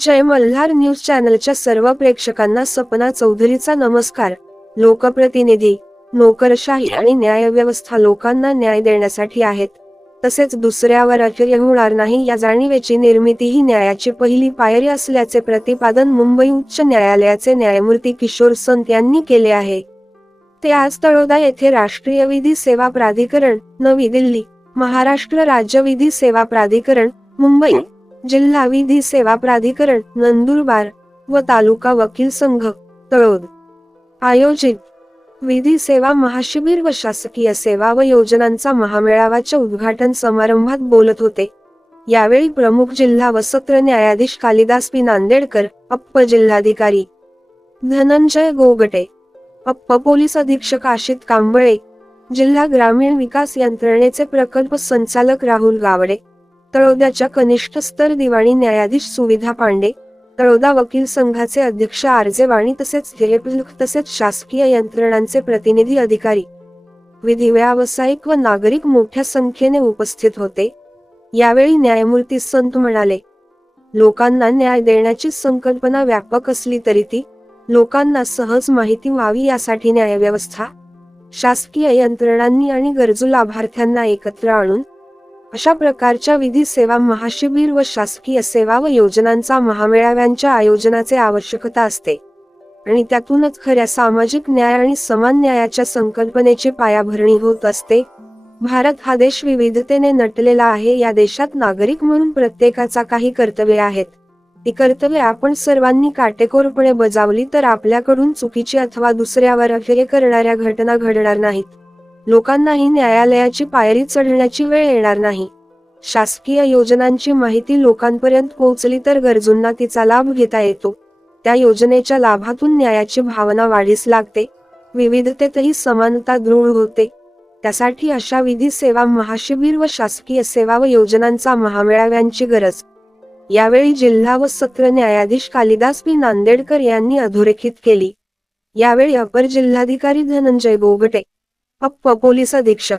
जय Malhar news चॅनलच्या सर्व प्रेक्षकांना सपना चौधरीचा नमस्कार. लोकप्रतिनिधी नोकरशाही आणि न्यायव्यवस्था लोकांना न्याय देण्यासाठी आहेत. तसेच दुसऱ्यावर अखेर होणार नाही या जाणीवेची निर्मिती ही न्यायाची पहिली पायरी असल्याचे प्रतिपादन मुंबई उच्च न्यायालयाचे न्यायमूर्ती किशोर संत यांनी केले आहे. ते आज तळोदा येथे राष्ट्रीय विधी सेवा प्राधिकरण नवी दिल्ली महाराष्ट्र राज्य विधी सेवा प्राधिकरण मुंबई जिल्हा विधी सेवा प्राधिकरण नंदुरबार व तालुका वकील संघ तळोद. आयोजित विधी सेवा महाशिबिर व शासकीय सेवा व योजनांचा महामेळावाच्या उद्घाटन समारंभात बोलत होते. यावेळी प्रमुख जिल्हा व सत्र न्यायाधीश कालिदास पी नांदेडकर अप्प जिल्हाधिकारी धनंजय गोगटे अप्प पोलीस अधीक्षक आशित कांबळे जिल्हा ग्रामीण विकास यंत्रणेचे प्रकल्प संचालक राहुल गावडे तळोद्याच्या कनिष्ठ स्तर दिवाणी न्यायाधीश सुविधा पांडे तळोदा वकील संघाचे अध्यक्ष आरजे वाणी तसेच तसेच शासकीय यंत्रणांचे प्रतिनिधी अधिकारी विधी व्यावसायिक व नागरिक मोठ्या संख्येने उपस्थित होते. यावेळी न्यायमूर्ती संत म्हणाले लोकांना न्याय देण्याची संकल्पना व्यापक असली तरी ती लोकांना सहज माहिती व्हावी यासाठी न्यायव्यवस्था शासकीय यंत्रणांनी आणि गरजू लाभार्थ्यांना एकत्र आणून अशा प्रकारच्या विधी सेवा महाशिबिर व शासकीय सेवा व योजनांचा महामेळाव्यांच्या आयोजनाचे आवश्यकता असते. आणि त्यातूनच खऱ्या सामाजिक न्याय आणि समान न्यायाच्या संकल्पनेची पायाभरणी होत असते. भारत हा देश विविधतेने नटलेला आहे. या देशात नागरिक म्हणून प्रत्येकाचा काही कर्तव्ये आहेत. ती कर्तव्ये आपण सर्वांनी काटेकोरपणे बजावली तर आपल्याकडून चुकीची अथवा दुसऱ्यावर अफेरे करणाऱ्या घटना घडणार नाहीत. लोकांनाही न्यायालयाची पायरी चढण्याची वेळ येणार नाही. शासकीय योजनांची माहिती लोकांपर्यंत पोहोचली तर गरजूंना तिचा लाभ घेता येतो. त्या योजनेच्या लाभातून न्यायाची भावना वाढीस लागते. विविधतेतही समानता दृढ होते. त्यासाठी अशा विधी सेवा महाशिबिर व शासकीय सेवा व योजनांचा महामेळाव्यांची गरज. यावेळी जिल्हा व सत्र न्यायाधीश कालिदास पी नांदेडकर यांनी अधोरेखित केली. यावेळी अपर जिल्हाधिकारी धनंजय बोगटे अप्प पोलीस अधीक्षक.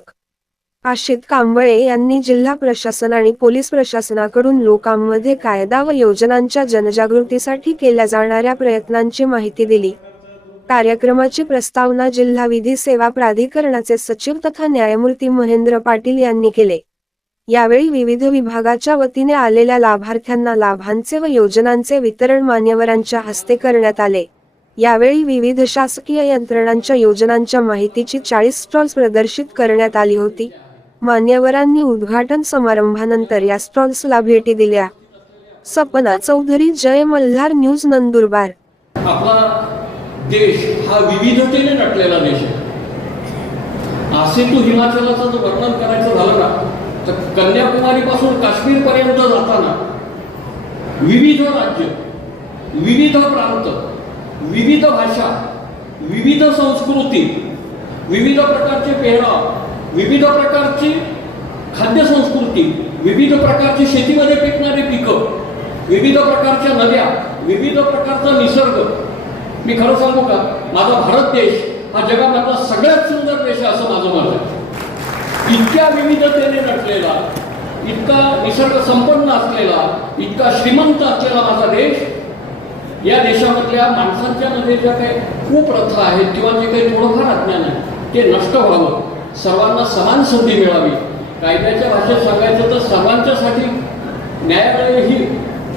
आशित कांबळे यांनी जिल्हा प्रशासन आणि पोलीस प्रशासनाकडून लोकांमध्ये कायदा व योजनांच्या जनजागृतीसाठी केल्या जाणाऱ्या प्रयत्नांची माहिती दिली. कार्यक्रमाची प्रस्तावना जिल्हा विधी सेवा प्राधिकरणाचे सचिव तथा न्यायमूर्ती महेंद्र पाटील यांनी केले. यावेळी विविध विभागाच्या वतीने आलेल्या लाभार्थ्यांना लाभांचे व योजनांचे वितरण मान्यवरांच्या हस्ते करण्यात आले. यावेळी विविध शासकीय यंत्रणांच्या योजनांच्या माहितीची चाळीस स्टॉल्स प्रदर्शित करण्यात आली होती. मान्यवरांनी उद्घाटन समारंभानंतर या स्टॉल्सला भेटी दिल्या. सपना चौधरी जय मल्हार न्यूज नंदुरबार. आपला देश हा विविधतेने नटलेला देश आहे. असे तू हिमाचलाचं जर वर्णन करायचं झालं ना तर कन्याकुमारीपासून काश्मीरपर्यंत जाताना विविध राज्य विविध प्रांत विविध भाषा विविध संस्कृती विविध प्रकारचे पेहराव विविध प्रकारची खाद्य संस्कृती विविध प्रकारची शेतीमध्ये पिकणारी पिकं विविध प्रकारच्या नद्या विविध प्रकारचा निसर्ग. मी खरं सांगू का? माझा भारत देश हा जगामधला सगळ्यात सुंदर देश आहे असं माझं मत आहे. इतक्या विविधतेने नटलेला इतका निसर्ग संपन्न असलेला इतका श्रीमंत असलेला माझा देश या देशामधल्या माणसांच्या मध्ये ज्या काही कुप्रथा आहेत किंवा जे काही थोडंफार अज्ञान आहे ते नष्ट व्हावं. सर्वांना समान संधी मिळावी. कायद्याच्या भाषेत सांगायचं तर सर्वांच्यासाठी न्यायालय ही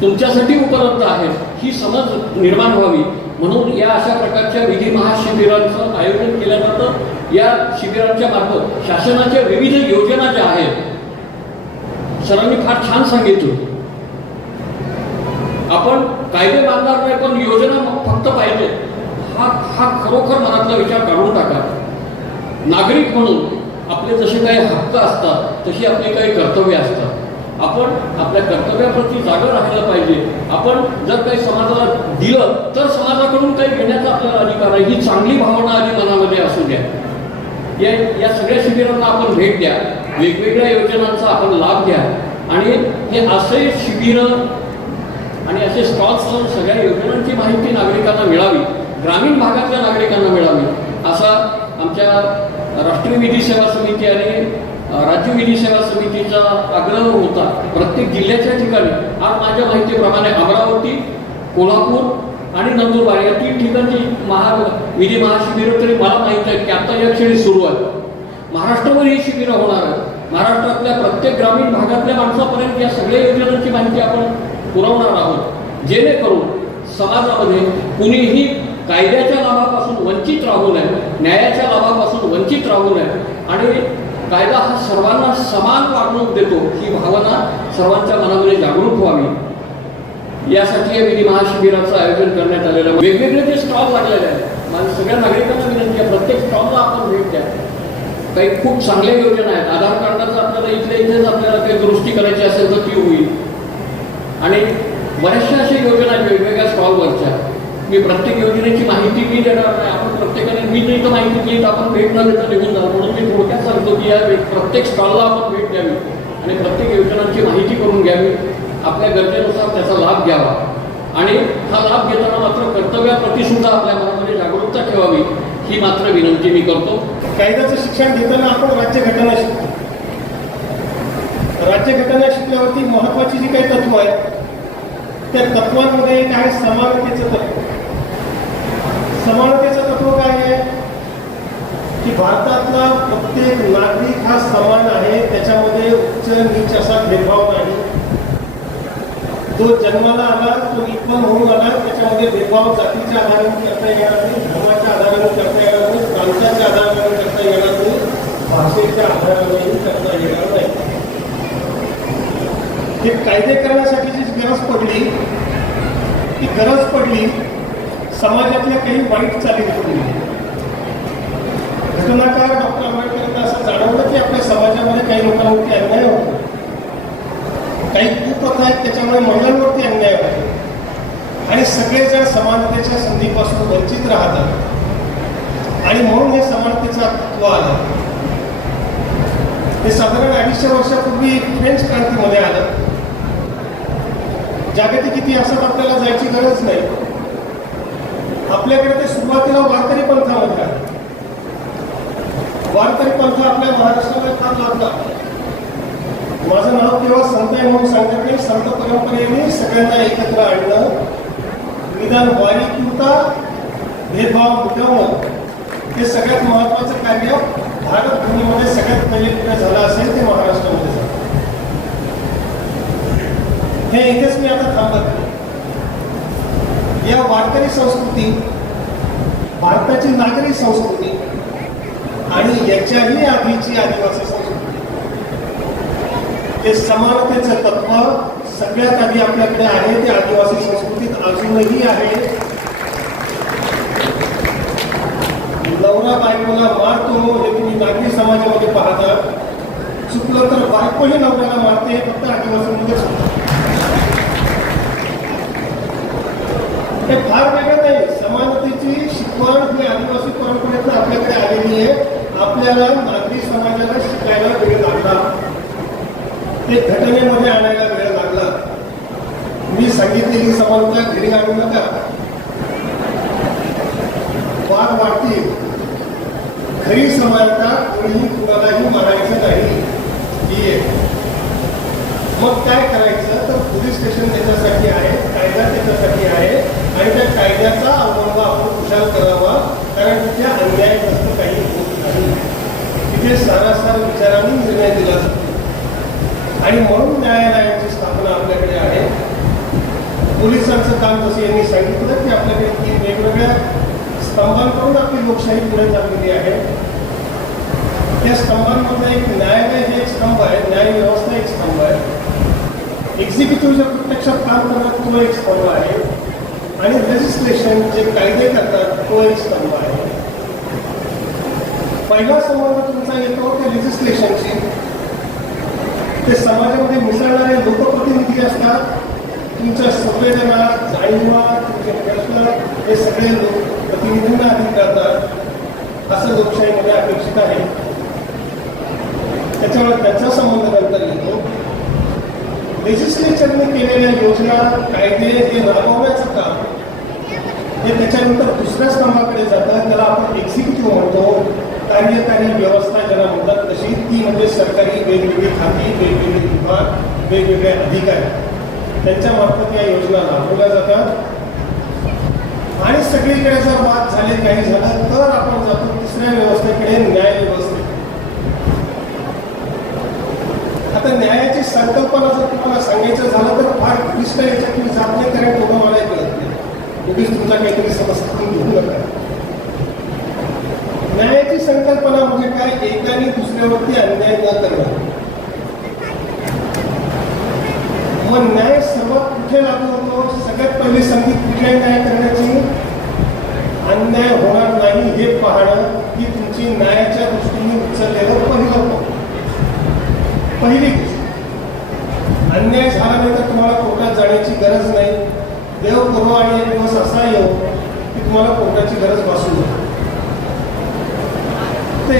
तुमच्यासाठी उपलब्ध आहेत ही समज निर्माण व्हावी. म्हणून या अशा प्रकारच्या विधी महाशिबिरांचं आयोजन केलं जातं. या शिबिरांच्या मार्फत शासनाच्या विविध योजना ज्या आहेत सरांनी फार छान सांगितलं. आपण कायदे बांधणार नाही पण योजना फक्त पाहिजे. हा हा खरोखर मनातला विचार काढून टाका. नागरिक म्हणून आपले जसे काही हक्क असतात तशी आपली काही कर्तव्य असतात. आपण आपल्या कर्तव्याप्रती जागा राहायला पाहिजे. आपण जर काही समाजाला दिलं तर समाजाकडून काही घेण्याचा आपल्याला अधिकार आहे. ही चांगली भावना आधी मनामध्ये असू द्या. या या सगळ्या शिबिरांना आपण भेट द्या. वेगवेगळ्या योजनांचा आपण लाभ घ्या. आणि हे असे शिबिरं आणि असे स्टॉल्स लावून सगळ्या योजनांची माहिती नागरिकांना मिळावी ग्रामीण भागातल्या नागरिकांना मिळावी असा आमच्या राष्ट्रीय विधी सेवा समिती आणि राज्य विधी सेवा समितीचा आग्रह होता. प्रत्येक जिल्ह्याच्या ठिकाणी आज माझ्या माहितीप्रमाणे अमरावती कोल्हापूर आणि नंदुरबार या तीन ठिकाणची महा विधी महाशिबिरं तरी मला माहीत आहे की आता या क्षणी सुरू आहे महाराष्ट्रभर ही शिबिरं होणार आहेत. महाराष्ट्रातल्या प्रत्येक ग्रामीण भागातल्या माणसापर्यंत या सगळ्या योजनांची माहिती आपण पुरवणार आहोत. जेणेकरून समाजामध्ये कुणीही कायद्याच्या लाभापासून वंचित राहू नये न्यायाच्या लाभापासून वंचित राहू नये आणि कायदा हा सर्वांना समान वागणूक देतो ही भावना सर्वांच्या मनामध्ये जागरूक व्हावी. यासाठी या विधी महाशिबिराचं आयोजन करण्यात आलेलं आहे. वेगवेगळे जे स्टॉल लागलेले आहेत माझ्या सगळ्या नागरिकांना विनंती आहे प्रत्येक स्टॉलला आपण भेट द्या. काही खूप चांगल्या योजना आहेत. आधार कार्डाचं आपल्याला इथल्या इथेच आपल्याला काही दुरुस्ती करायची असेल तर ती होईल. आणि बऱ्याचशा अशा योजना आहेत वेगवेगळ्या स्टॉलवरच्या मी प्रत्येक योजनेची माहिती मी देणार नाही. आपण प्रत्येकाने मी नाही तर माहिती दिली तर आपण भेट न देता निघून जाणार. म्हणून मी थोडक्यात सांगतो की या प्रत्येक स्टॉलला आपण भेट द्यावी. आणि प्रत्येक योजनांची माहिती करून घ्यावी. आपल्या गरजेनुसार त्याचा लाभ घ्यावा. आणि हा लाभ घेताना मात्र कर्तव्याप्रती सुद्धा आपल्या मनामध्ये जागरूकता ठेवावी ही मात्र विनंती मी करतो. कायद्याचं शिक्षण घेताना आपण राज्यघटना शिकतो. राज्यघटना शिकल्यावरती महत्वाची जी काही तत्व आहेत त्या तत्वांमध्ये एक आहे समानतेचं तत्व? समानतेचं तत्व काय आहे? की भारतातला प्रत्येक नागरिक हा समान आहे त्याच्यामध्ये उच्च नीच असा भेदभाव नाही. जो जन्माला आला तो इक्वल होऊन आला त्याच्यामध्ये भेदभाव जातीच्या आधाराने करता येणार नाही धर्माच्या आधाराने करता येणार नाही प्रांताच्या आधाराने करता येणार नाही भाषेच्या आधारानेही करता येणार नाही. हे कायदे करण्यासाठीची जी गरज पडली ती गरज पडली समाजातल्या काही वाईट चालीरीती घटनाकार डॉक्टर आंबेडकरांना असं जाणवलं की आपल्या समाजामध्ये काही लोकांवरती अन्याय होतो. काही कुप्रथा आहेत त्याच्यामुळे महिलांवरती अन्याय होतो. आणि सगळेजण समानतेच्या संधीपासून वंचित राहतात आणि म्हणून हे समानतेचा तत्व आलं. हे साधारण अडीचशे वर्षापूर्वी फ्रेंच क्रांतीमध्ये आलं. जागतिक इतिहासात आपल्याला जायची गरज नाही. आपल्याकडे ते सुरुवातीला वारकरी पंथामध्ये आलं वारकरी पंथ आपल्या महाराष्ट्राला फार लागला? माझं नाव तेव्हा संत आहे म्हणून सांगत नाही संत परंपरेने सगळ्यांना एकत्र आणलं. निदान वारी पुरता भेदभाव मिटवणं हे सगळ्यात महत्वाचं कार्य भारत भूमीमध्ये सगळ्यात पहिले कुठे झालं असेल ते महाराष्ट्रामध्ये झालं हे इथेच मी आता थांबत या वारकरी संस्कृती भारताची नागरी संस्कृती आणि याच्याही आधीची आदिवासी संस्कृती. हे समानतेचं तत्व सगळ्यात आधी आपल्याकडे आहे ते आदिवासी संस्कृतीत अजूनही आहे. नवरा बायकोला मारतो हे तुम्ही नागरी समाजामध्ये पाहता. चुकलं तर बायकोही नवऱ्याला मारते फक्त आदिवासीमध्ये हे फार वेगळं नाही. समानतेची शिकवण ही आदिवासी परंपरेतून आपल्याकडे आलेली आहे. आपल्याला नागरी समाजाला शिकायला वेळ लागला. ते घटनेमध्ये आणायला वेळ लागला. मी सांगितलेली समानता घरी आणू नका. वाद वाढतील. खरी समानता कोणीही कुणालाही मारायचं नाही. ही आहे. मग काय करायचं? तर पोलीस स्टेशन त्याच्यासाठी आहे कायदा त्याच्यासाठी आहे. कायद्याचा अंमल आपण कुशाल करावा कारण तिथे अन्यायग्रस्त काही होत नाही. तिथे सारासार विचारांनी निर्णय दिला जातो. आणि म्हणून न्यायालयाची स्थापना आपल्याकडे आहे. पोलिसांचं काम जसं यांनी सांगितलं की आपल्याकडे तीन वेगवेगळ्या स्तंभांकडून आपली लोकशाही पुढे चाललेली आहे. त्या स्तंभांमधलं एक न्यायालय हे एक स्तंभ आहे न्याय व्यवस्था एक स्तंभ आहे. एक्झिक्युटिव्ह जे प्रत्यक्षात काम करतात तो एक स्तंभ आहे. आणि लेजिस्लेशन जे कायदे करतात तो एक स्तंभ आहे. पहिला संबंध तुमचा येतो ते लेजिस्लेशनशी ते समाजामध्ये मिसळणारे लोकप्रतिनिधी असतात. तुमच्या संवेदना जाणीवा तुमचे प्रश्न हे सगळे लोक अधिक करतात. असं लोकशाहीमध्ये अपेक्षित आहे. त्याच्यामुळे त्यांचा संबंध नंतर येतो. लेजिस्लेचरने केलेल्या योजना कायदे हे राबवण्याचं काम हे त्याच्यानंतर दुसऱ्या स्तंभाकडे जातात. त्याला आपण एक्झिक्युटिव्ह म्हणतो. कार्यकारी व्यवस्था ज्याला म्हणतात तशी ती म्हणजे सरकारी वेगवेगळी खाती वेगवेगळे विभाग वेगवेगळे अधिकारी. त्यांच्या मार्फत या योजना राबवल्या जातात. आणि सगळीकडे जर वाद झाले काही झालं तर आपण जातो तिसऱ्या व्यवस्थेकडे न्याय व्यवस्थे आता न्यायाची संकल्पना जर तुम्हाला सांगायचं झालं तर फार क्लिष्ट याच्यात तुम्ही जात नाही कारण तेवढं मलाही कळत नाही. उगीच तुमचा काहीतरी समस्या तुम्ही घेऊ नका न्यायाची संकल्पना म्हणजे काय? एकाने दुसऱ्यावरती अन्याय न करणं. मग न्याय सर्वात कुठे लागू होतो? सगळ्यात पहिली संधी कुठल्या न्याय करण्याची? अन्याय होणार नाही हे पाहणं ही तुमची न्यायाच्या दृष्टीने उचललेलं पहिलं पाऊल पहिली गोष्ट अन्याय झाला तुम्हाला कोर्टात जाण्याची गरज नाही. देव करो आणि एक दिवस असा येऊ की तुम्हाला कोर्टाची गरज भासू नये. ते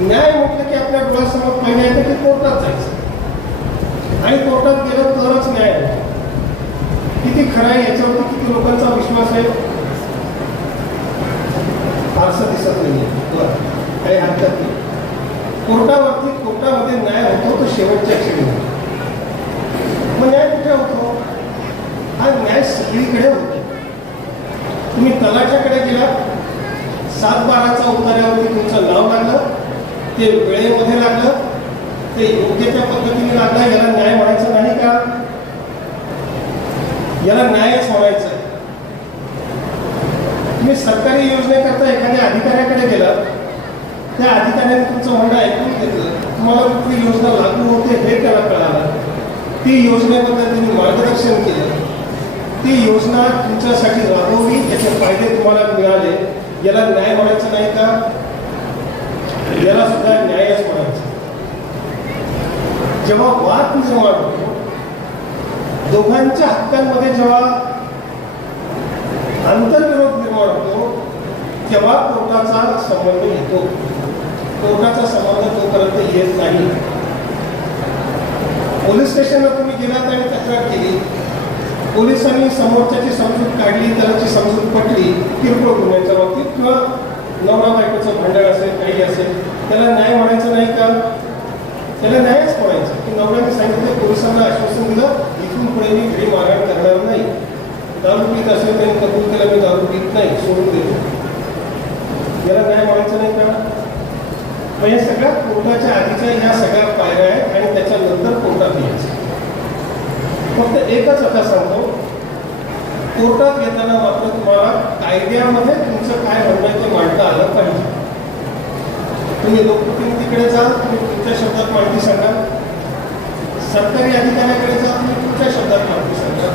न्याय म्हटलं की आपल्या डोळ्यासमोर पहिले येतं की कोर्टात जायचं. आणि कोर्टात गेलं तरच न्याय किती खरं आहे याच्यावरती किती लोकांचा विश्वास आहे? फारसा दिसत नाही बरं काही हरकत नाही. कोर्टावरती कोर्टामध्ये न्याय होतो तो शेवटच्या क्षणी होतो. मग न्याय कुठे होतो? हा न्याय सगळीकडे होतो. तुम्ही तलाठ्याकडे गेला सात बाराच्या उतार्यावरती तुमचं नाव लागलं ते वेळेमध्ये लागलं ते योग्य त्या पद्धतीने लागलं याला न्याय म्हणायचं नाही का? याला न्यायच म्हणायचं. तुम्ही सरकारी योजनेकरता एखाद्या अधिकाऱ्याकडे गेला त्या अधिकाऱ्याने तुमचं म्हणणं ऐकून घेतलं. तुम्हाला कुठली योजना लागू होते हे त्याला कळालं. ती योजनेबद्दल त्यांनी मार्गदर्शन केलं. ती योजना तुमच्यासाठी राबवली त्याचे फायदे तुम्हाला मिळाले. याला न्याय म्हणायचं नाही का? याला सुद्धा न्यायच म्हणायचं. जेव्हा वाद निर्माण होतो दोघांच्या हक्कांमध्ये जेव्हा आंतरविरोध निर्माण होतो तेव्हा कोर्टाचा संबंध येतो. कोर्टाचा संबंध तोपर्यंत येत नाही. पोलीस स्टेशनला तुम्ही गेलात आणि तक्रार केली. पोलिसांनी समोरच्याची समजूत काढली त्याची समजूत पटली किरकोळ गुन्ह्याच्या बाबतीत किंवा नवरा बायकोचं भांडण असेल काही असेल त्याला न्याय म्हणायचं नाही का? त्याला न्यायच म्हणायचं. की नवऱ्याने सांगितलं पोलिसांना आश्वासन दिलं इथून पुढे मी घरी मारहाण करणार नाही. दारू पीत असेल त्यांनी कबूल केलं मी दारू पीत नाही सोडून देतो. याला न्याय म्हणायचं नाही का? मग या सगळ्या कोर्टाच्या आधीच्या ह्या सगळ्या पायऱ्या आहेत आणि त्याच्यानंतर कोर्टात यायचं. फक्त एकच आता सांगतो. कोर्टात येताना मात्र तुम्हाला कायद्यामध्ये तुमचं काय म्हणणं आहे ते मांडता आलं पाहिजे. तुम्ही लोकप्रतिनिधीकडे जा तुम्ही तुमच्या शब्दात माहिती सांगा. सरकारी अधिकाऱ्याकडे जा तुम्ही तुमच्या शब्दात माहिती सांगा.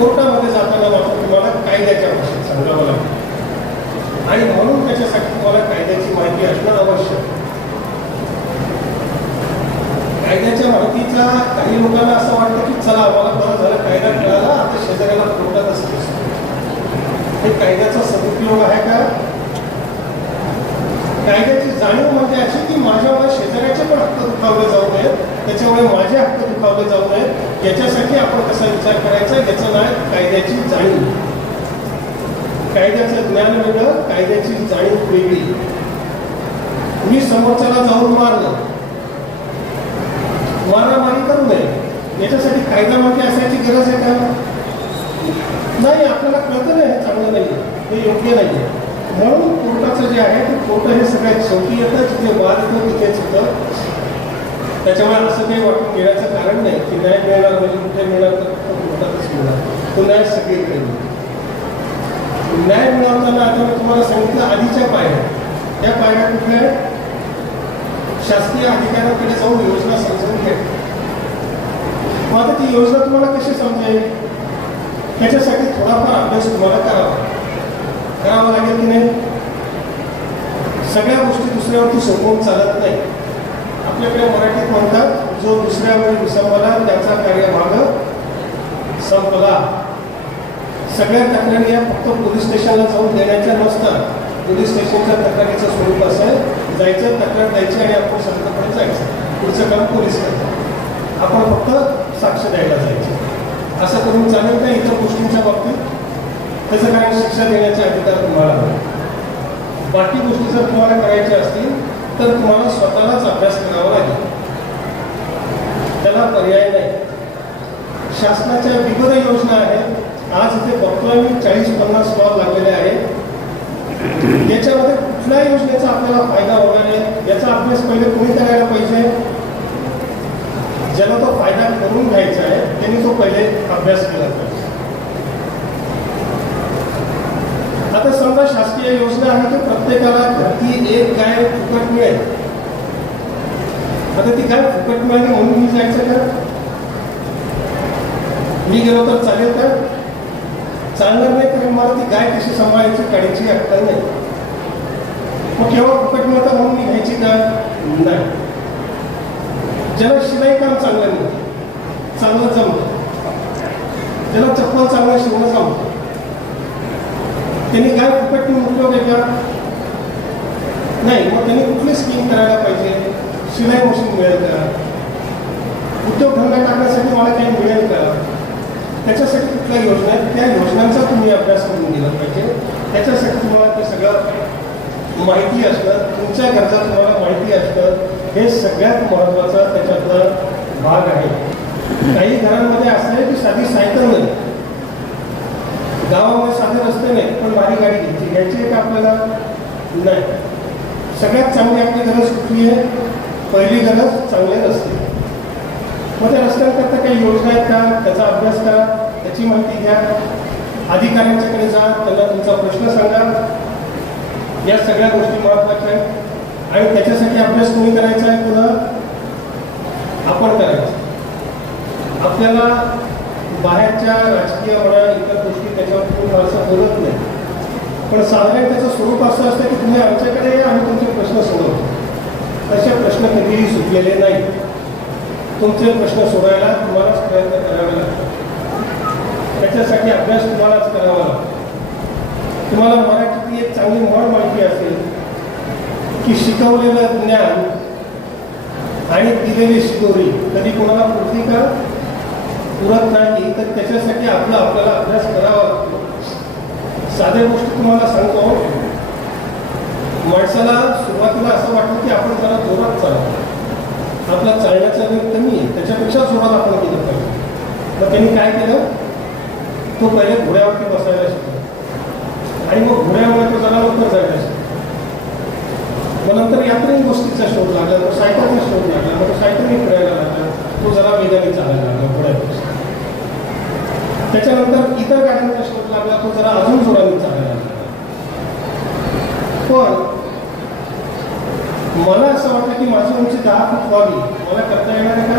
कोर्टामध्ये जाताना मात्र तुम्हाला कायद्याच्या भाषेत सांगावं लागतं. आणि म्हणून त्याच्यासाठी तुम्हाला कायद्याची माहिती असणं आवश्यक कायद्याच्या माहितीचा काही लोकांना असं वाटतं की चला आम्हाला बरं झालं कायदा मिळाला आता शेजाऱ्याला कोर्टात असतो हे कायद्याचा सदुपयोग आहे का? कायद्याची जाणीव म्हणजे अशी की माझ्यामुळे शेजाऱ्याचे पण हक्क दुखावले जाऊ नयेत त्याच्यामुळे माझे हक्क दुखावले जाऊ नयेत याच्यासाठी आपण कसा विचार करायचा याचं नाव कायद्याची जाणीव. कायद्याचं ज्ञान वेगळं कायद्याची जाणीव वेगळी. मी समोरच्याला जाऊन मारलं मारामारी करू नये. याच्यासाठी कायदा मागे असण्याची गरज आहे का? नाही आपल्याला कळतं नाही हे चांगलं नाही हे योग्य नाही म्हणून कोर्टाचं जे आहे ते कोर्ट हे सगळ्यात शेवटी येतं जिथे वाद येतो तिथेच होतं. त्याच्यामुळे असं काही वाटून घेण्याचं कारण नाही. की न्याय मिळणार म्हणजे कुठे मिळणार तर कोर्टातच मिळणार. तो न्याय सगळीकडे मिळतो. न्याय मिळवताना आता मी तुम्हाला सांगितलं आधीच्या पायऱ्या. त्या पायऱ्या कुठल्या शासकीय अधिकाऱ्यांकडे जाऊन योजना समजून घ्या. मग आता ती योजना तुम्हाला कशी समजेल? त्याच्यासाठी थोडाफार अभ्यास तुम्हाला करावा. करावा लागेल की नाही? सगळ्या गोष्टी दुसऱ्यावरती सोपवून चालत नाही. आपल्याकडे मराठीत म्हणतात जो दुसऱ्यावर विसंबला त्याचा कार्यभाग संपला. सगळ्या तक्रारी या फक्त पोलीस स्टेशनला जाऊन देण्याच्या नसतात पोलीस स्टेशनच्या तक्रारीचं स्वरूप असं जायचं तक्रार द्यायची आणि आपण शांतपणे जायचं. पुढचं काम पोलीस करतात आपण फक्त साक्ष द्यायला जायचं. असं करून चालेल का इतर गोष्टींच्या बाबतीत? त्याचं कारण शिक्षा देण्याचे अधिकार तुम्हाला बाकी गोष्टी जर तुम्हाला करायच्या असतील तर तुम्हाला स्वतःलाच अभ्यास करावा लागेल. त्याला पर्याय नाही. शासनाच्या विविध योजना आहेत आज इथे बघतोय मी चाळीस पन्नास स्टॉल लागलेले आहेत. याच्यामध्ये कुठल्या योजनेचा आपल्याला फायदा होणार आहे याचा अभ्यास पहिले कोणी करायला पाहिजे. ज्याला तो फायदा करून घ्यायचा आहे त्यांनी तो पहिले अभ्यास केला पाहिजे. आता समजा शासकीय योजना आहे की प्रत्येकाला घरती एक गाय फुकट मिळेल. आता ती गाय फुकट मिळाली म्हणून मी जायचं का? मी गेलो तर चालेल का? चालणार नाही कारण मला ती गाय कशी सांभाळायची काढायची अक्कल नाही. मग केव्हा फुकट माता म्हणून मी घ्यायची गाय? नाही. ज्याला शिलाई काम चांगलं नाही चांगलं जमतं ज्याला चप्पल चांगलं शिवणं जमतं त्यांनी गाय फुकट म्हणून उपयोग आहे का? नाही. मग त्यांनी कुठली स्कीम करायला पाहिजे? शिलाई मशीन मिळेल का? उद्योगधंदा टाकण्यासाठी मला काही मिळेल का? त्याच्यासाठी कुठल्या योजना आहेत? त्या योजनांचा तुम्ही अभ्यास करून गेला पाहिजे. त्याच्यासाठी तुम्हाला ते सगळं माहिती असणं तुमच्या गरजा तुम्हाला माहिती असणं हे सगळ्यात महत्त्वाचा त्याच्यातला भाग आहे. काही घरांमध्ये असं आहे की साधी सायकल नाही. गावामध्ये साधे रस्ते नाही पण माझी गाडी घ्यायची. घ्यायची का आपल्याला नाही. सगळ्यात चांगली आपली गरज कुठली आहे? पहिली गरज चांगले रस्ते मग त्या रस्त्यांकरता काही योजना आहेत का? त्याचा अभ्यास करा. याची माहिती घ्या. अधिकाऱ्यांच्याकडे जा त्यांना तुमचा प्रश्न सांगा. या सगळ्या गोष्टी महत्त्वाच्या आहेत. आणि त्याच्यासाठी अभ्यास कोणी करायचा आहे? पुन्हा आपण करायचं. आपल्याला बाहेरच्या राजकीय म्हणा इतर गोष्टी त्याच्यावर खूप असं बोलत नाही. पण साधारण त्याचं स्वरूप असं असतं की तुम्ही आमच्याकडे या आणि तुमचे प्रश्न सोडवतो तसे प्रश्न कधीही सुटलेले नाही तुमचे प्रश्न सोडायला तुम्हालाच प्रयत्न करावे लागतात. त्याच्यासाठी अभ्यास तुम्हालाच करावा लागतो. तुम्हाला मराठीतली एक चांगली म्हण माहिती असेल की शिकवलेलं ज्ञान आणि दिलेली स्टोरी कधी कोणाला पुरती का पुरत नाही तर त्याच्यासाठी आपला आपल्याला अभ्यास करावा लागतो. साध्या गोष्टी तुम्हाला सांगतो. माणसाला सुरुवातीला असं वाटतं की आपण जरा जोरात चालतो आपला चालण्याचा वेग कमी आहे त्याच्यापेक्षा जोरात आपण केलं पाहिजे. मग त्यांनी काय केलं? तो पहिले घोड्यावरती बसायला शिकला आणि मग घोड्यामुळे तो जरा लवकर जायला शिकला मग नंतर यात्रेही गोष्टीचा शोध लागला मग सायकलचा शोध लागला मग तो सायकलही फिरायला लागला तो जरा वेगाने चालायला लागला घोड्यापेक्षा त्याच्यानंतर इतर गाड्यांचा शोध लागला तो जरा अजून जोराने चालायला लागला. पण मला असं वाटतं की माझी उंची दहा फूट व्हावी मला करता येणार आहे का?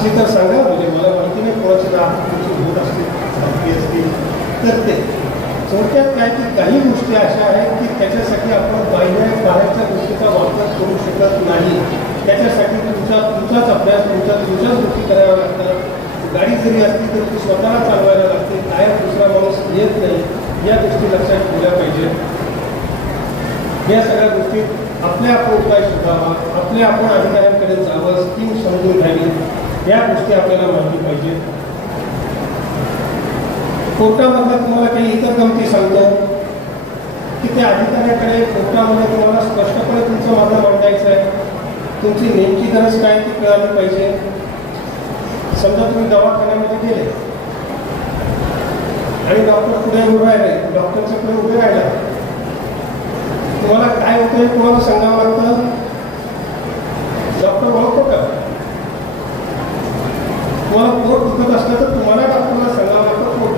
असली तर सांगा म्हणजे मला माहिती नाही कोणाची दहा फूटची होत असतील झाली असतील तर ते थोडक्यात काय की काही गोष्टी अशा आहेत की त्याच्यासाठी आपण बाह्य बाहेरच्या गोष्टीचा वापर करू शकत नाही. त्याच्यासाठी तुमचा तुमचाच अभ्यास तुमचा तुमच्याच गोष्टी कराव्या लागतात. गाडी जरी असली तरी ती स्वतःला चालवायला लागते. काय दुसरा माणूस येत नाही. या गोष्टी लक्षात ठेवल्या पाहिजे. या सगळ्या गोष्टीत आपल्या आपण उपाय शोधावा आपल्या आपण अधिकाऱ्यांकडे जावं स्कीम समजून घ्यावी. या गोष्टी आपल्याला माहिती पाहिजे कोर्टामधल्या तुम्हाला काही इतर गमती सांगतो. की त्या अधिकाऱ्याकडे कोर्टामध्ये तुम्हाला स्पष्टपणे तुमचं मागणं मांडायचं आहे. तुमची नेमकी गरज काय ती कळाली पाहिजे. समजा तुम्ही दवाखान्यामध्ये गेले. आणि डॉक्टर पुढे उभे राहिले. डॉक्टरच्या पुढे उभे राहिला. तुम्हाला काय होतं हे तुम्हाला सांगा लागतं डॉक्टर ओळखतो का तुम्हाला पोट दुखत असलं तर तुम्हाला डॉक्टरला सांगावं लागतं पोट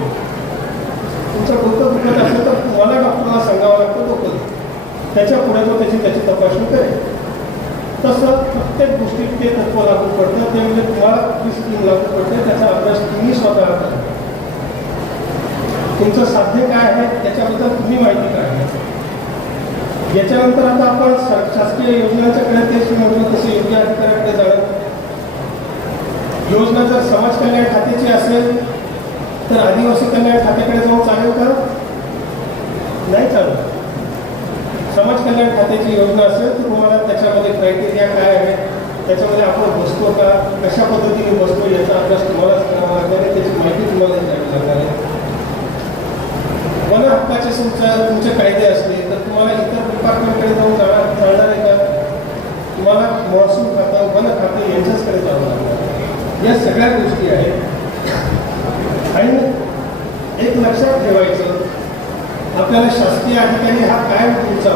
तुमचं डोकं दुखत असलं तर तुम्हाला डॉक्टरला सांगावं लागतं डोकं त्याच्या पुढे तो त्याची त्याची तपासणी करेल तसं प्रत्येक गोष्टीत ते तत्व लागू पडतं ते म्हणजे तुम्हाला कुठली स्कीम लागू पडते त्याचा अभ्यास तुम्ही स्वतः करा. तुमचं साध्य काय आहे त्याच्याबद्दल तुम्ही माहिती काढा याच्यानंतर आता आपण शासकीय योजनांच्याकडे तेच म्हणतो तसे योग्य अधिकाऱ्याकडे जाणं योजना जर समाज कल्याण खात्याची असेल तर आदिवासी कल्याण खात्याकडे जाऊन चालेल का? नाही चालू कल्याण खात्याची योजना असेल तर तुम्हाला त्याच्यामध्ये क्रायटेरिया काय आहे त्याच्यामध्ये आपण बसतो का? कशा पद्धतीने बसतो याचा अभ्यास तुम्हालाच करावा लागणार आहे त्याची माहिती तुम्हाला द्यावी लागणार आहे. वन हक्काचे तुमच्या तुमचे कायदे असले तर तुम्हाला इतर डिपार्टमेंटकडे जाऊन जाणार चालणार आहे का? तुम्हाला महसूल खातं वन खातं यांच्याचकडे जावं लागणार या सगळ्या गोष्टी आहेत. आणि एक लक्षात ठेवायचं आपल्याला शासकीय अधिकारी हा कायम तुमचा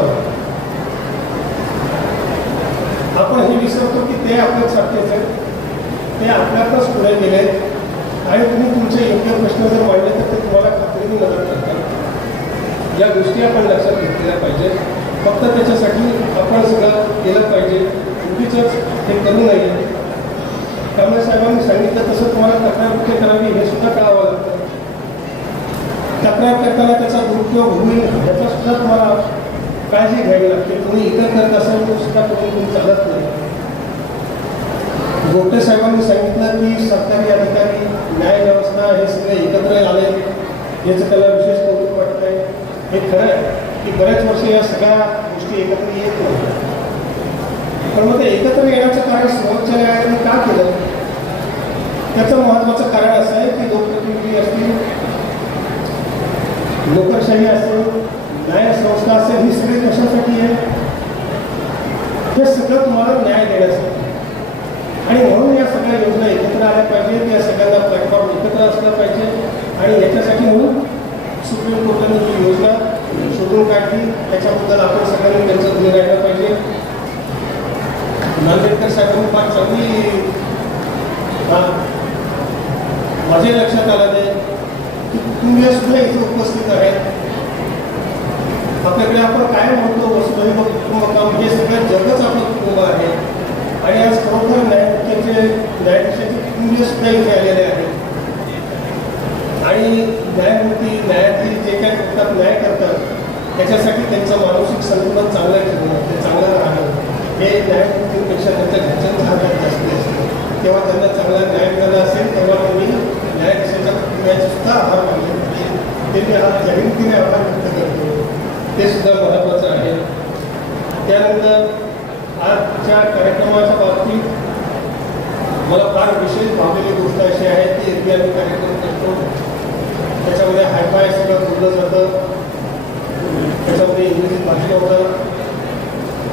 आपण हे विसरतो की ते आपल्याच सारखेच आहेत. ते आपल्यातच पुढे गेले आणि तुम्ही तुमचे योग्य प्रश्न जर मांडले तर ते तुम्हाला खात्रीने मदत करतात या गोष्टी आपण लक्षात घेतलेल्या पाहिजेत. फक्त त्याच्यासाठी आपण सगळं केलं पाहिजे. उगीच हे करू नये. त्यामुळे साहेबांनी सांगितलं तसं तुम्हाला तक्रार कुठे करावी हे सुद्धा कळावं लागतं. तक्रार करताना त्याचा दुरुपयोग होईल याचा सुद्धा तुम्हाला काळजी घ्यावी लागते तुम्ही इतर करत असाल तर सुद्धा कोणी तुम्ही चालत नाही. गोटे साहेबांनी सांगितलं की सरकारी अधिकारी न्याय व्यवस्था हे सगळे एकत्र आले. याचं त्याला विशेष कौतुक आहे हे खरं आहे की बऱ्याच वर्ष या सगळ्या गोष्टी एकत्र येत नाही. पण मग ते एकत्र येण्याचं कारण सर्वोच्च न्यायालयाने का केलं? त्याचं महत्त्वाचं कारण असं आहे की लोकप्रतिनिधी असतील लोकशाही असेल न्याय संस्था असेल ही सगळी कशासाठी आहे हे। सगळं तुम्हाला न्याय देण्यासाठी आणि म्हणून या सगळ्या योजना एकत्र आल्या पाहिजेत या सगळ्यांना प्लॅटफॉर्म एकत्र असलं पाहिजे. आणि याच्यासाठी म्हणून सुप्रीम कोर्टाने जी योजना शोधून काढली त्याच्याबद्दल आपण सगळ्यांनी त्यांचं धुणे राहिलं पाहिजे. नांदेडकर साहेबांनी फार चांगली माझ्या लक्षात आलं नाही. की तुम्ही सुद्धा इथे उपस्थित आहेत. आपल्याकडे आपण काय म्हणतो वसुधैव कुटुंबकम हे सगळं जगच आपलं कुटुंब आहे. आणि आज खरोखर न्यायमूर्तीचे न्यायाधीशाचे कुटुंबीय सुद्धा इथे आलेले आहेत आणि न्यायमूर्ती न्यायाधीश जे काय करतात न्याय करतात त्याच्यासाठी त्यांचं मानसिक संतुलन चांगलं ठेवणं ते चांगलं राहणं हे न्यायमूर्तींपेक्षा त्यांच्या घरच्यांच्या हातात जास्त तेव्हा त्यांना चांगला न्याय मिळाला असेल तेव्हा त्यांनी न्यायाधीशाच्या कुटुंबियाचे सुद्धा आभार मानले पाहिजे म्हणजे ते मी आज जाहीरतीने आभार व्यक्त करतो. ते सुद्धा महत्त्वाचं आहे. त्यानंतर आजच्या कार्यक्रमाच्या बाबतीत मला फार विशेष भावलेली गोष्ट अशी आहे की एरवी आम्ही कार्यक्रम करतो. त्याच्यामध्ये हायफाय सगळं बोललं जातं. त्याच्यामध्ये इंग्रजी भाषा होतं.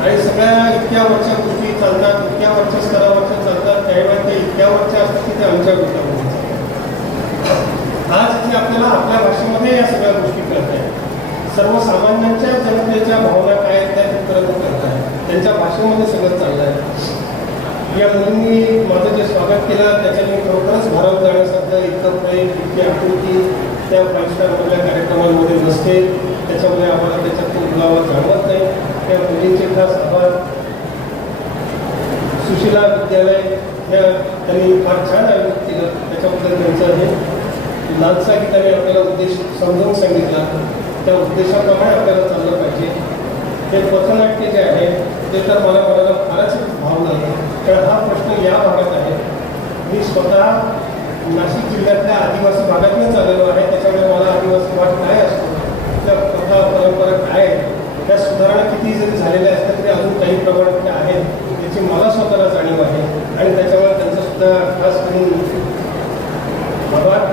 आणि सगळ्या इतक्या वरच्या गोष्टी चालतात इतक्या वरच्या स्तरावरच्या चालतात त्यावेळेला ते इतक्या वरच्या असतात की ते आमच्या गोष्टी आज इथे आपल्याला आपल्या भाषेमध्ये या सगळ्या गोष्टी करता सर्वसामान्यांच्या जनतेच्या भावना काय आहेत त्या तिथपर्यंत करत आहेत त्यांच्या भाषेमध्ये सगळं चाललं आहे या मुलींनी माझं जे स्वागत केलं त्याच्या मी खरोखरच भारावून जाण्यासारखं इतकं प्रेम इतकी आकृती त्या फाईव्ह स्टारमधल्या कार्यक्रमांमध्ये नसते त्याच्यामुळे आम्हाला त्याच्यात तो जाणवत नाही. त्या मुलींचे खास आभार. सुशिला विद्यालय ह्या त्यांनी फार छान आयोजित केलं. त्याच्याबद्दल त्यांचं हे लालसा गीताने आपल्याला उद्देश समजावून सांगितला. त्या उद्देशाप्रमाणे आपल्याला चाललं पाहिजे. हे पथनाट्य जे आहे ते तर मला मनाला फारच भाव नाही कारण हा प्रश्न या भागात आहे. मी स्वतः नाशिक जिल्ह्यातल्या आदिवासी भागातूनच आलेलो आहे. त्याच्यामुळे मला आदिवासी भाग काय असतो त्या प्रथा परंपरा काय त्या सुधारणा किती जरी झालेल्या असतात तरी अजून काही प्रमाणात त्या आहेत त्याची मला स्वतःला जाणीव आहे. आणि त्याच्यामुळे त्यांचा सुद्धा खास करून आभार.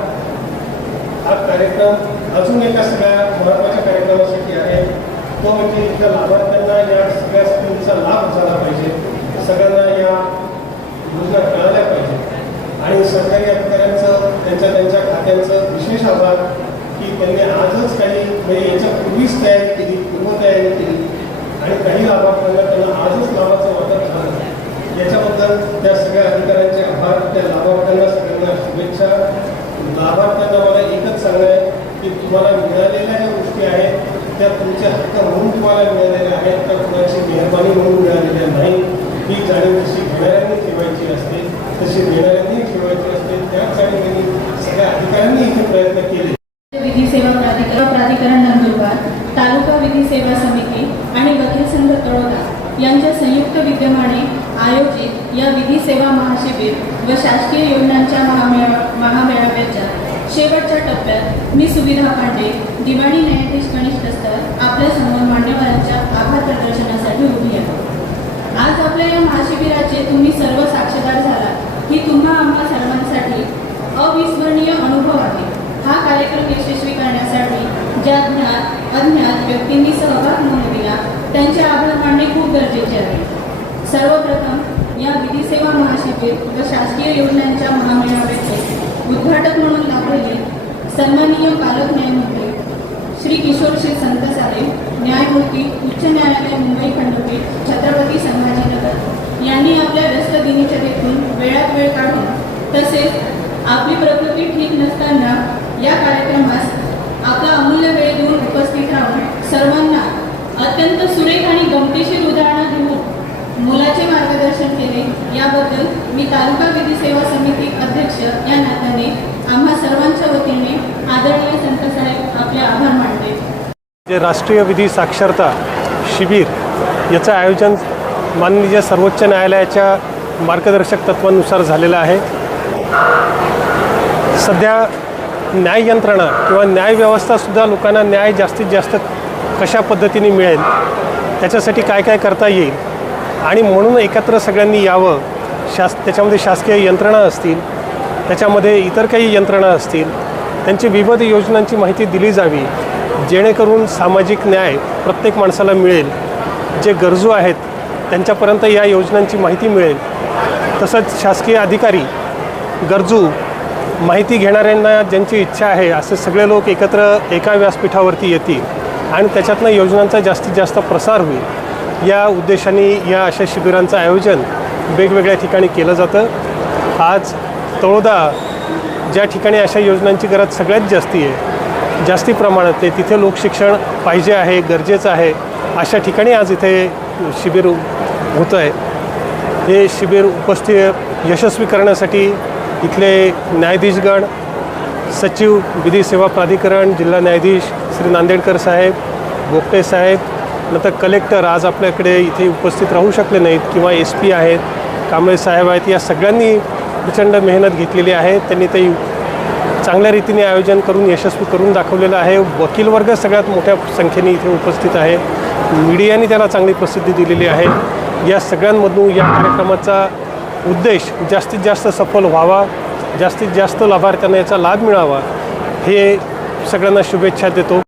हा कार्यक्रम अजून एका सगळ्या महत्त्वाच्या कार्यक्रमासाठी आहे. तो म्हणजे इथल्या लाभार्थ्यांना या सगळ्या स्कीमचा लाभ झाला पाहिजे. सगळ्यांना या योजना कळाल्या पाहिजे. आणि सरकारी अधिकाऱ्यांचं त्यांच्या त्यांच्या खात्यांचं विशेष आभार की त्यांनी आजच काही म्हणजे याच्यापूर्वीच तयारी केली पूर्वतयारी केली. आणि काही लाभार्थ्यांना त्यांना आजच लाभाचं वाटप झालं याच्याबद्दल त्या सगळ्या अधिकाऱ्यांचे आभार त्या लाभार्थ्यांना सगळ्यांना शुभेच्छा. लाभार्थ्यांना मला की तुम्हाला मिळालेल्या ज्या गोष्टी आहेत त्या तुमचे हक्क म्हणून तुम्हाला मिळालेल्या आहेत त्या कुणाची मेहरबानी म्हणून मिळालेल्या नाही. ही जाणीव जशी घेणाऱ्यांनी ठेवायची असते तशी देणाऱ्यांनी ठेवायची असते. त्याच जाणीवेने सगळ्या अधिकाऱ्यांनी इथे प्रयत्न केले. विधी सेवा प्राधिकरण प्राधिकरण नंदुरबार तालुका विधी सेवा समिती आणि वकील संघ तळोदा यांच्या संयुक्त विद्यमाने आयोजित या विधी सेवा महाशिबिर व शासकीय योजनांच्या महामेळा महामेळाव्याच्या शेवटच्या टप्प्यात मी सुविधा पांडे दिवाणी न्यायाधीश कनिष्ठ स्तर आपल्यासमोर मान्यवरांच्या आभार प्रदर्शनासाठी उभी आहे. आज आपल्या या महाशिबिराचे तुम्ही सर्व साक्षीदार झाला ही तुम्हा आम्हा सर्वांसाठी अविस्मरणीय अनुभव आहे. हा कार्यक्रम यशस्वी करण्यासाठी ज्या ज्ञात अज्ञात व्यक्तींनी सहभाग नोंदविला त्यांचे आभार मानणे खूप गरजेचे आहे. सर्वप्रथम या विधी सेवा महाशिबिर व शासकीय योजनांच्या महामेळाव्याचे उद्घाटक म्हणून लाभलेले सन्माननीय पालक न्यायमूर्ती श्री किशोरशी संत साले न्यायमूर्ती उच्च न्यायालय मुंबई खंडपीठ छत्रपती संभाजीनगर. यांनी आपल्या व्यस्त दिनचर्येतून वेळात वेळ काढून तसेच आपली प्रकृती ठीक नसताना या कार्यक्रमास आपला अमूल्य वेळ देऊन उपस्थित राहून सर्वांना अत्यंत सुरेख आणि गमतीशीर उदाहरणं देऊन मुलाचे मार्गदर्शन केले. याबद्दल मी तालुका विधी सेवा समिती अध्यक्ष या नात्याने आम्हा सर्वांच्या वतीने आदरणीय संतसाहेब आपले आभार मानते. जे राष्ट्रीय विधी साक्षरता शिबिर याचं आयोजन माननीय सर्वोच्च न्यायालयाच्या मार्गदर्शक तत्वानुसार झालेलं आहे. सध्या न्याय यंत्रणा किंवा न्यायव्यवस्थासुद्धा लोकांना न्याय जास्तीत जास्त कशा पद्धतीने मिळेल त्याच्यासाठी काय काय करता येईल आणि म्हणून एकत्र सगळ्यांनी यावं. शास त्याच्यामध्ये शासकीय यंत्रणा असतील त्याच्यामध्ये इतर काही यंत्रणा असतील त्यांची विविध योजनांची माहिती दिली जावी जेणेकरून सामाजिक न्याय प्रत्येक माणसाला मिळेल. जे गरजू आहेत त्यांच्यापर्यंत या योजनांची माहिती मिळेल. तसंच शासकीय अधिकारी गरजू माहिती घेणाऱ्यांना ज्यांची इच्छा आहे असे सगळे लोक एकत्र एका व्यासपीठावरती येतील आणि त्याच्यातनं योजनांचा जास्तीत जास्त प्रसार होईल. या उद्देशाने या अशा शिबिरांचं आयोजन वेगवेगळ्या ठिकाणी केलं जातं. आज तळोदा ज्या ठिकाणी अशा योजनांची गरज सगळ्यात जास्ती आहे जास्ती प्रमाणात आहे तिथे लोकशिक्षण पाहिजे आहे गरजेचं आहे अशा ठिकाणी आज इथे शिबिर होतं आहे. हे शिबिर उपस्थित यशस्वी करण्यासाठी इथले न्यायाधीशगण सचिव विधी सेवा प्राधिकरण जिल्हा न्यायाधीश श्री नांदेडकर साहेब गोपटे साहेब नंतर कलेक्टर आज आपल्याकडे इथे उपस्थित राहू शकले नाहीत किंवा एस पी आहेत कांबळे साहेब आहेत या सगळ्यांनी प्रचंड मेहनत घेतलेली आहे. त्यांनी ते चांगल्या रीतीने आयोजन करून यशस्वी करून दाखवलेलं आहे. वकील वर्ग सगळ्यात मोठ्या संख्येने इथे उपस्थित आहे. मीडियाने त्याला चांगली प्रसिद्धी दिलेली आहे. या सगळ्यांमधून या कार्यक्रमाचा उद्देश जास्तीत जास्त सफल व्हावा जास्तीत जास्त लाभार्थ्यांना याचा लाभ मिळावा हे सगळ्यांना शुभेच्छा देतो.